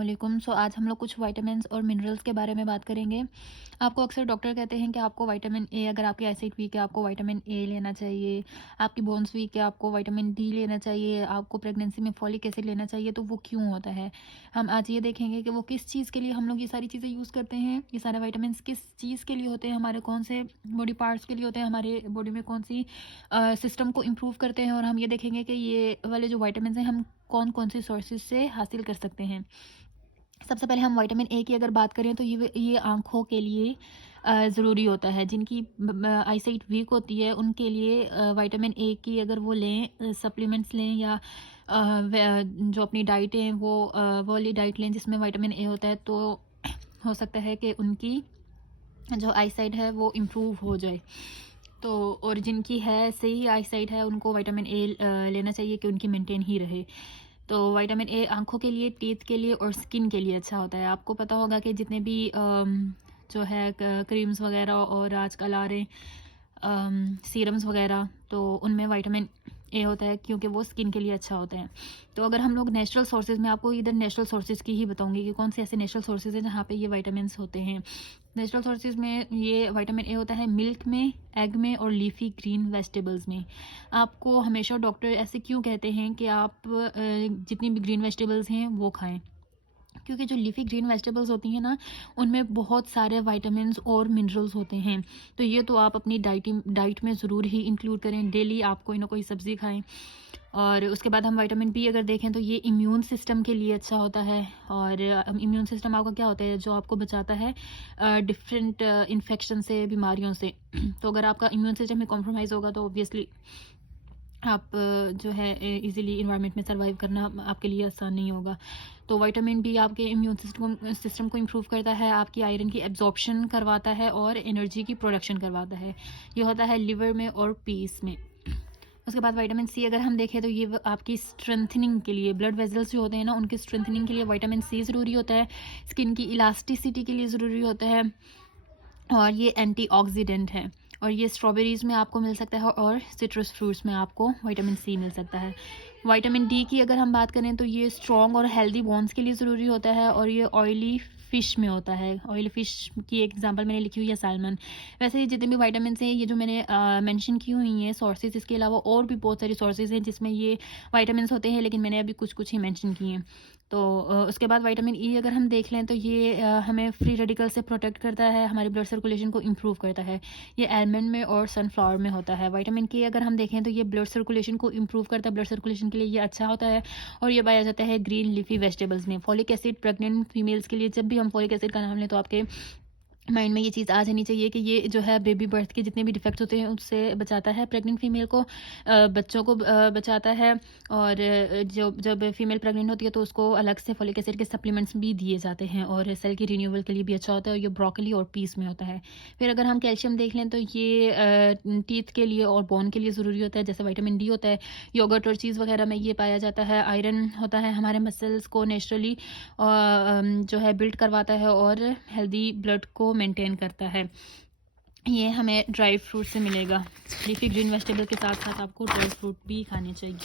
अस्सलामुअलैकुम। आज हम लोग कुछ विटामिन्स और मिनरल्स के बारे में बात करेंगे। आपको अक्सर डॉक्टर कहते हैं कि आपको विटामिन ए, अगर आपकी आईसाइट वीक है आपको विटामिन ए लेना चाहिए, आपकी बोन्स वीक है आपको विटामिन डी लेना चाहिए, आपको प्रेगनेंसी में फॉलिक एसिड लेना चाहिए। तो वो क्यों होता है, हम आज ये देखेंगे कि वो किस चीज़ के लिए हम लोग ये सारी चीज़ें यूज़ करते हैं। ये सारे विटामिन्स किस चीज़ के लिए होते हैं, हमारे कौन से बॉडी पार्ट्स के लिए होते हैं, हमारे बॉडी में कौन सी सिस्टम को इम्प्रूव करते हैं। और हम ये देखेंगे कि ये वाले जो विटामिन्स हैं हम कौन कौन सी सोर्सेज से हासिल कर सकते हैं। सबसे पहले हम विटामिन ए की अगर बात करें तो ये आँखों के लिए ज़रूरी होता है। जिनकी आईसाइट वीक होती है उनके लिए विटामिन ए की अगर वो लें, सप्लीमेंट्स लें या जो अपनी डाइट है वो वाली डाइट लें जिसमें विटामिन ए होता है, तो हो सकता है कि उनकी जो आईसाइट है वो इम्प्रूव हो जाए। तो और जिनकी है सही आईसाइट है उनको विटामिन ए लेना चाहिए कि उनकी मेंटेन ही रहे। तो विटामिन ए आँखों के लिए, टीथ के लिए और स्किन के लिए अच्छा होता है। आपको पता होगा कि जितने भी जो है क्रीम्स वगैरह और आजकल आ रहे सीरम्स वगैरह, तो उनमें विटामिन ए होता है क्योंकि वो स्किन के लिए अच्छा होता है। तो अगर हम लोग नेचुरल सोर्सेज में, आपको इधर नेचुरल सोर्सेज की ही बताऊंगी कि कौन से ऐसे नेचुरल सोर्सेज हैं जहाँ पे ये विटामिन्स होते हैं। नेचुरल सोर्सेज में ये विटामिन ए होता है मिल्क में, एग में और लीफी ग्रीन वेजिटेबल्स में। आपको हमेशा डॉक्टर ऐसे क्यों कहते हैं कि आप जितनी भी ग्रीन वेजिटेबल्स हैं वो खाएं, क्योंकि जो लीफी ग्रीन वेजिटेबल्स होती हैं ना उनमें बहुत सारे विटामिन्स और मिनरल्स होते हैं। तो ये तो आप अपनी डाइट में ज़रूर ही इंक्लूड करें। डेली आप कोई ना कोई सब्ज़ी खाएं। और उसके बाद हम विटामिन बी अगर देखें तो ये इम्यून सिस्टम के लिए अच्छा होता है। और इम्यून सिस्टम आपका क्या होता है, जो आपको बचाता है डिफरेंट इन्फेक्शन से, बीमारियों से। तो अगर आपका इम्यून सिस्टम में कॉम्प्रोमाइज़ होगा तो ऑब्वियसली आप जो है इजीली इन्वायरमेंट में सर्वाइव करना आपके लिए आसान नहीं होगा। तो विटामिन बी आपके इम्यून सिस्टम को इम्प्रूव करता है, आपकी आयरन की एब्जॉर्प्शन करवाता है और एनर्जी की प्रोडक्शन करवाता है। ये होता है लिवर में और पीस में। उसके बाद विटामिन सी अगर हम देखें तो ये आपकी स्ट्रेंथनिंग के लिए, ब्लड वेजल्स जो होते हैं ना उनकी स्ट्रेंथनिंग के लिए विटामिन सी ज़रूरी होता है। स्किन की इलास्टिसिटी के लिए ज़रूरी होता है और ये एंटीऑक्सीडेंट है। और ये स्ट्रॉबेरीज़ में आपको मिल सकता है और सिट्रस फ्रूट्स में आपको विटामिन सी मिल सकता है। विटामिन डी की अगर हम बात करें तो ये स्ट्रॉन्ग और हेल्दी बोन्स के लिए ज़रूरी होता है और ये ऑयली फ़िश में होता है। ऑयली फ़िश की एक एग्जांपल मैंने लिखी हुई है सैल्मन। वैसे ही जितने भी विटामिन हैं ये जो मैंने मेंशन की हुई हैं सोर्सेज, इसके अलावा और भी बहुत सारी सोर्सेज हैं जिसमें ये विटामिन होते हैं, लेकिन मैंने अभी कुछ कुछ ही मेंशन किए हैं। तो उसके बाद विटामिन ई अगर हम देख लें तो ये हमें फ्री रेडिकल से प्रोटेक्ट करता है, हमारी ब्लड सर्कुलेशन को इम्प्रूव करता है। ये आलमंड में और सनफ्लावर में होता है। विटामिन के अगर हम देखें तो ये ब्लड सर्कुलेशन को इम्प्रूव करता है, ब्लड सर्कुलेशन के लिए ये अच्छा होता है। और ये पाया जाता है ग्रीन लीफी वेजिटेबल्स में। फॉलिक एसिड प्रेग्नेंट फीमेल्स के लिए, जब भी हम फॉलिक एसिड का नाम लें तो आपके माइंड में ये चीज़ आ जानी चाहिए कि ये जो है बेबी बर्थ के जितने भी डिफेक्ट्स होते हैं उससे बचाता है। प्रेग्नेंट फीमेल को, बच्चों को बचाता है। और जो जब फीमेल प्रेग्नेंट होती है तो उसको अलग से फॉलिक एसिड के सप्लीमेंट्स भी दिए जाते हैं और सेल की रिन्यूअल के लिए भी अच्छा होता है। और ये ब्रोकली और पीस में होता है। फिर अगर हम कैल्शियम देख लें तो ये टीथ के लिए और बोन के लिए ज़रूरी होता है, जैसे विटामिन डी होता है। योगर्ट और चीज़ वगैरह में ये पाया जाता है। आयरन होता है, हमारे मसल्स को नेचुरली जो है बिल्ड करवाता है और हेल्दी ब्लड को मेंटेन करता है। ये हमें ड्राई फ्रूट से मिलेगा। लीफी ग्रीन वेजिटेबल के साथ साथ आपको ड्राई फ्रूट भी खाने चाहिए।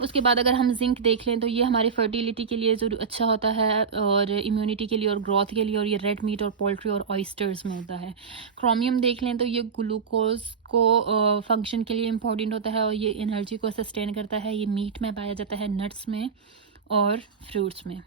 उसके बाद अगर हम जिंक देख लें तो ये हमारी फर्टिलिटी के लिए ज़रूर अच्छा होता है और इम्यूनिटी के लिए और ग्रोथ के लिए। और ये रेड मीट और पोल्ट्री और ऑयस्टर्स में होता है। क्रोमियम देख लें तो ये ग्लूकोज को फंक्शन के लिए इम्पोर्टेंट होता है और ये एनर्जी को सस्टेन करता है। ये मीट में पाया जाता है, नट्स में और फ्रूट्स में।